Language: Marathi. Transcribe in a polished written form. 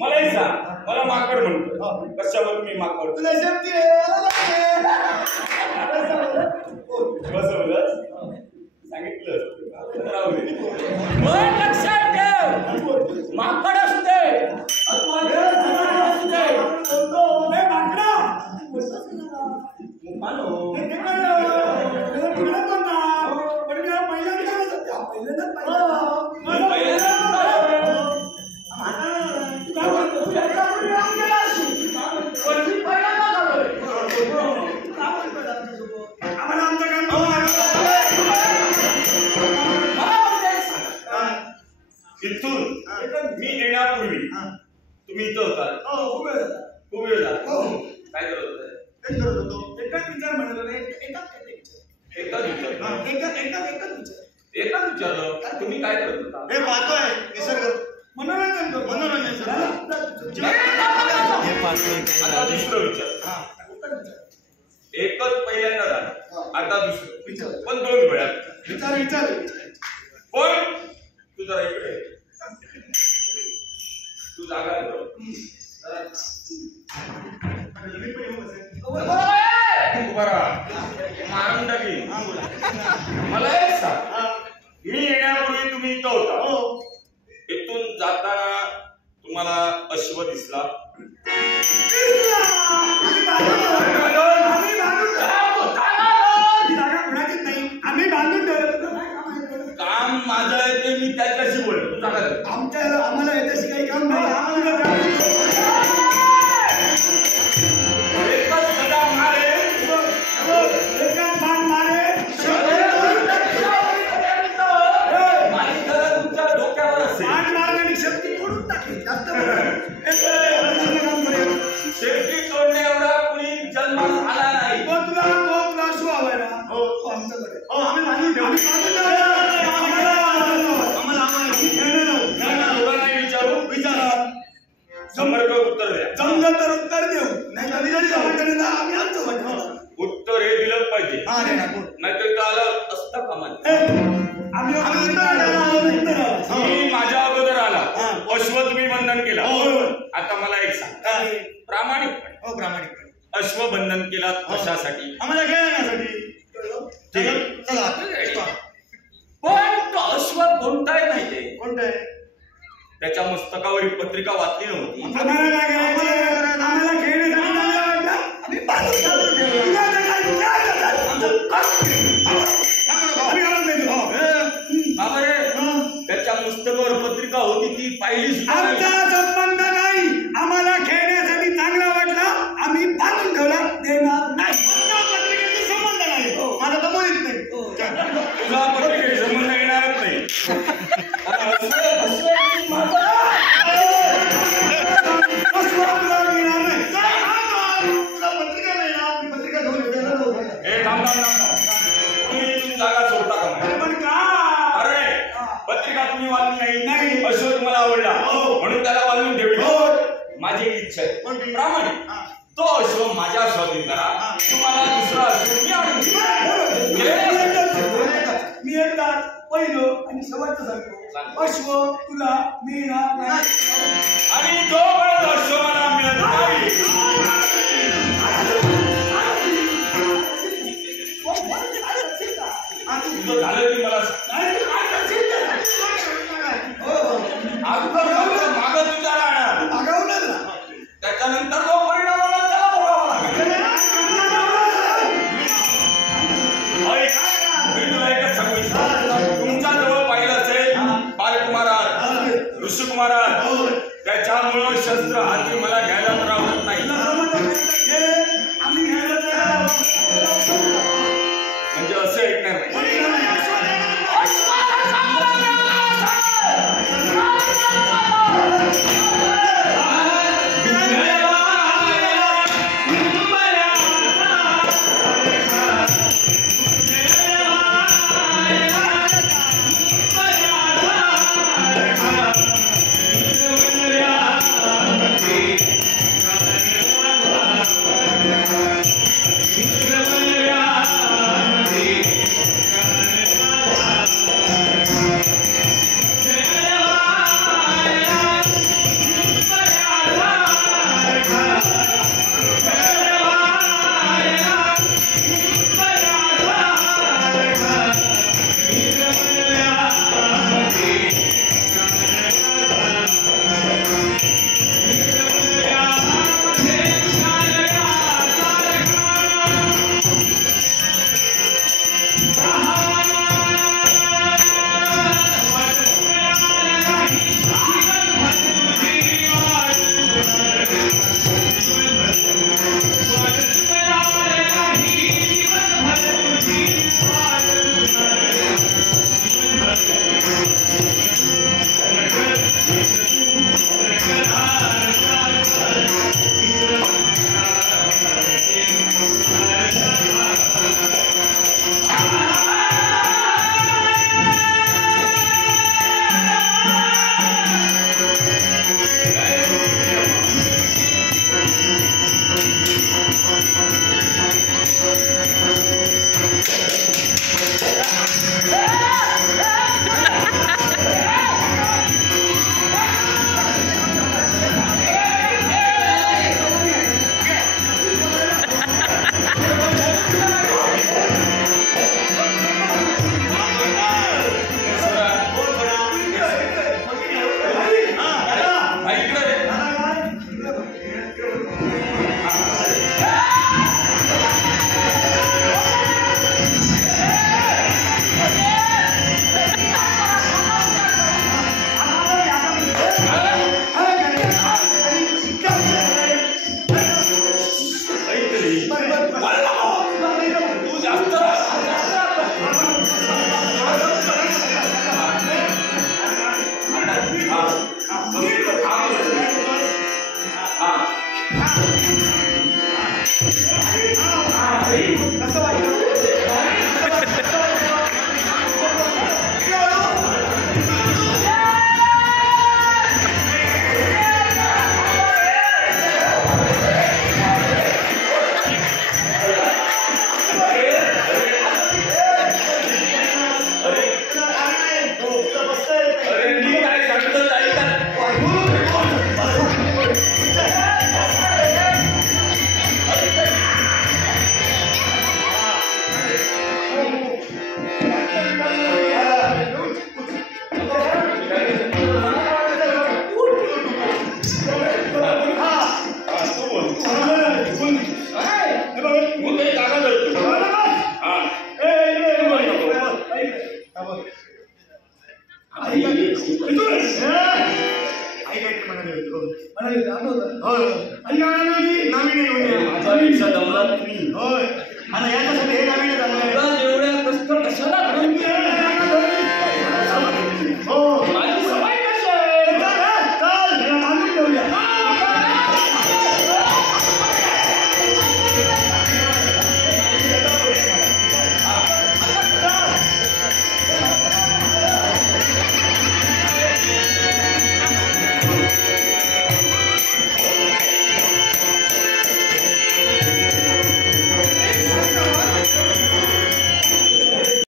मलाही सांग, मला माकड म्हणतो. कशावर मी माकड? तुला शक्ती बसवलंच सांगितलं राहू दे. लक्षात ठेव, माकड असते इथून मी येण्यापूर्वी तुम्ही इथं होता. खूप वेळ झाला. काय करत होता? एकच विचार म्हणत होते. एकच विचारलं. तुम्ही काय करत होता? हे पाहतोय निसर्ग, मनोरंजन करतो. आता दुसरं विचार. एकच पहिल्यांदा झालं, आता दुसरं विचार, पण 2 वेळा विचार. पण तू जरा इकडे, तू जागा मारून टाकी. मला एक सांग, मी येण्यापूर्वी तुम्ही इथं होता. इथून जाताना तुम्हाला अश्व दिसला? आम्ही बांधून काम माझं आहे ते मी त्याच्याशी बोलतो. आम्हाला याच्याशी काही काम नाही. शेती सोडणे एवढा कुणी जन्मास आला नाही. तुला शू हवाय ना? आमच्याकडे आम्ही बांधून ठेवू. विचारा, संपर्क उत्तर द्या. जमलं तर उत्तर देऊ, नाही आम्ही उत्तर हे दिलं पाहिजे, नाहीतर आलं असतं कामात. मी माझ्या अगोदर आला, अश्व तुम्ही बंधन केला. आता मला एक सांग, प्रामाणिकपणे अश्वबंधन केला कशासाठी? आम्हाला खेळण्यासाठी. पण तो अश्व कोणता आहे माहितीये? कोणतं आहे? त्याच्या मस्तकावर पत्रिका वाचली नव्हती. आम्हाला त्याच्या मस्तकावर पत्रिका होती ती पाहिली. आमचा संबंध नाही. आम्हाला खेळण्यासाठी चांगला वाटला, आम्ही बांधून ठेवला, देणार नाही. पत्रिकेशी संबंध नाही. मला तर माहित नाही. तुझा पत्रिकेशी संबंध येणारच नाही. जागा सोडता का? अरे पत्रिका तुम्ही वाचली नाही, अश्व तुम्हाला आवडला म्हणून त्याला बांधून ठेवली. माझी इच्छा आहे प्रामाणिक, तो अश्व माझ्या स्वाधीन करा. तुम्हाला दुसरा अश्व मी आणून मी एकदा पहिलं आणि शेवटचं सांगतो, अश्व तुला मिळणार नाही. आणि जो पण अश्व मला मिळत नाही. तुझं झालं की मला मागं तुझा राहणार. त्याच्यानंतर जो परिणाम होणार त्याला भोगावा लागेल. मी तुला एकच सांगू इच्छितो, तुमच्या जवळ पाहिलं असेल बालकुमारात, ऋषिकुमारात, त्याच्यामुळं शस्त्र हाती मला घ्यायला तर आवडत नाही. म्हणजे असं ऐकणार नाही. म्हणाले आठवतं आणि काय म्हणाली माझ्यापेक्षा दमलात तुम्ही होय आणि याच्यासाठी हे नवीन झालं एवढ्या कष्ट